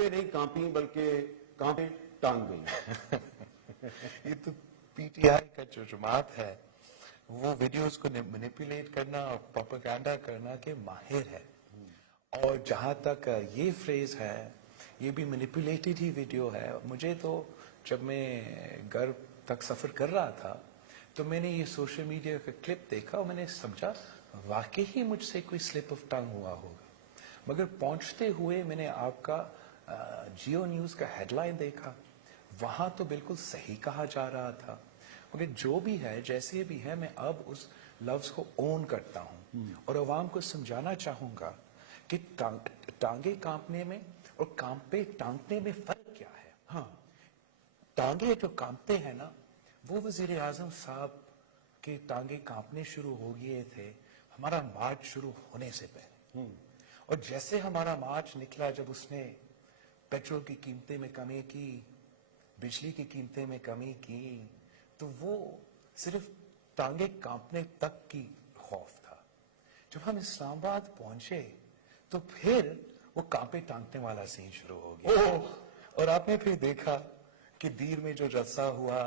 ٹانگیں نہیں کانپی بلکہ کانپیں ٹانگ گئی. یہ تو پی ٹی آئی کا جو جماعت ہے وہ ویڈیوز کو مینیپولیٹ کرنا اور پروپیگنڈا کرنا کے ماہر ہے. اور جہاں تک یہ فریز ہے یہ بھی مینیپولیٹڈ ہی ویڈیو ہے. مجھے تو جب میں گھر تک سفر کر رہا تھا تو میں نے یہ سوشل میڈیا کا کلپ دیکھا اور میں نے سمجھا واقعی ہی مجھ سے کوئی سلپ آف ٹنگ ہوا ہوگا. مگر پہنچتے ہوئے میں نے آپ کا جیو نیوز کا ہیڈ لائن دیکھا, وہاں تو بالکل صحیح کہا جا رہا تھا. مگر جو بھی ہے جیسے بھی ہے میں اب اس لفظ کو اون کرتا ہوں اور عوام کو سمجھانا چاہوں گا کہ ٹانگیں کانپنے میں اور کانپے ٹانگنے میں فرق کیا ہے. ہاں ٹانگیں جو کانپتے ہیں نا وہ وزیر اعظم صاحب کے ٹانگیں کانپنے شروع ہو گئے تھے ہمارا مارچ شروع ہونے سے پہلے. اور جیسے ہمارا مارچ نکلا جب اس نے پیٹرول کی قیمتیں میں کمی کی, بجلی کی قیمتیں میں کمی کی, تو وہ صرف ٹانگیں کانپنے تک کی خوف تھا. جب ہم اسلام آباد پہنچے تو پھر وہ کانپے ٹانگنے والا سین شروع ہو گیا. اور آپ نے پھر دیکھا کہ دیر میں جو جلسہ ہوا,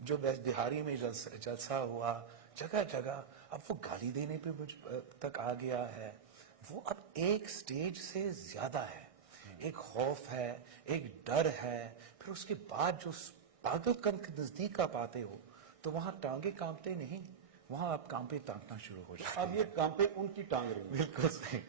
جو بہاری میں جلسہ ہوا, جگہ جگہ اب وہ گالی دینے پہ مجھ تک آ گیا ہے. وہ اب ایک سٹیج سے زیادہ ہے. ایک خوف ہے, ایک ڈر ہے, پھر اس کے بعد جو پاگل کن کے نزدیک آپ آتے ہو تو وہاں ٹانگیں کانپتے نہیں, وہاں آپ کانپے ٹانگنا شروع ہو جاتے ہیں. اب یہ کانپیں ان کی ٹانگ رہی ہیں. بالکل صحیح.